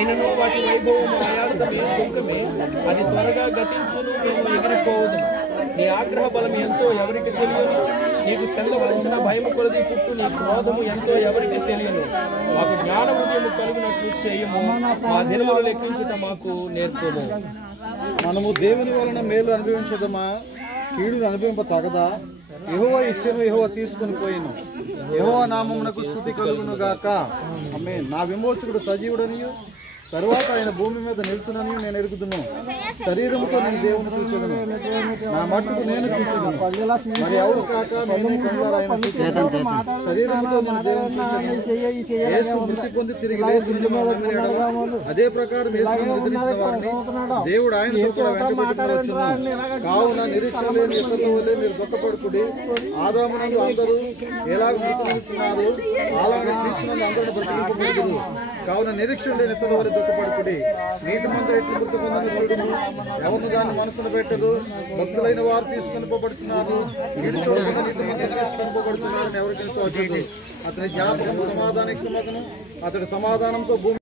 అయినను వాటి వైభవము ఆయాసమే దుఃఖమే, అది త్వరగా గతించును, మేము ఎగిరిపోవదు. నీ ఆగ్రహ బలం ఎంతో ఎవరికి తెలియను, నీకు చెందవలసిన భయము కొలది పుట్టు నీ క్రోధము ఎంతో ఎవరికి తెలియను. మాకు జ్ఞాన ఉదయము కలుగునట్లు చేయము, మా దినములు లెక్కించుట మాకు నేర్పుము. మనము దేవుని వలన మేలు అనుభవించదమా, కీడును అనుభవింప తగదా? యెహోవా ఇచ్చెను, యెహోవా తీసుకుని పోయిను. యెహోవా నామమునకు స్తుతి కలుగును గాక. ఆమేన్. నా విమోచకుడు సజీవుడనియు తరువాత ఆయన భూమి మీద నిలుచునని నేను ఎరుగుదును. శరీరముతో నేను దేవుని చూచెదను, నా మట్టుకు నేను చూచెదను. మరి ఎవరు కాక నేనే కనులారా ఆయన చూచెదను. శరీరముతో నేను దేవుని చూచెదను. యేసు మృతి పొంది తిరిగి లేచి అదే ప్రకారం యేసును నిద్రించిన వారిని దేవుడు ఆయనతో కూడా వెంటబెట్టుకుని కావున నిరీక్షణ లేని ఇతరుల వలె మీరు దుఃఖపడుకుడి. ఆదామునందు అందరూ ఎలాగ మృతి నిలుచున్నారు, అలాగే క్రీస్తునందు అందరూ బ్రతికింపబడుదురు. కావున నిరీక్షణ లేని ఇతరుల వలె దుఃఖపడుకుడి. నీటి మందు ఎట్లు మృతి పొందని చూడుము, ఎవరిని దాన్ని మనసును పెట్టదు. భక్తులైన వారు తీసుకొని పోబడుతున్నారు, నీటి చూడకుండా నీటి మందిని తీసుకొని పోబడుతున్నారని ఎవరికి తోచదు. అతని జ్ఞాపకము సమాధానయుక్తమగును, అతడి సమాధానంతో భూమి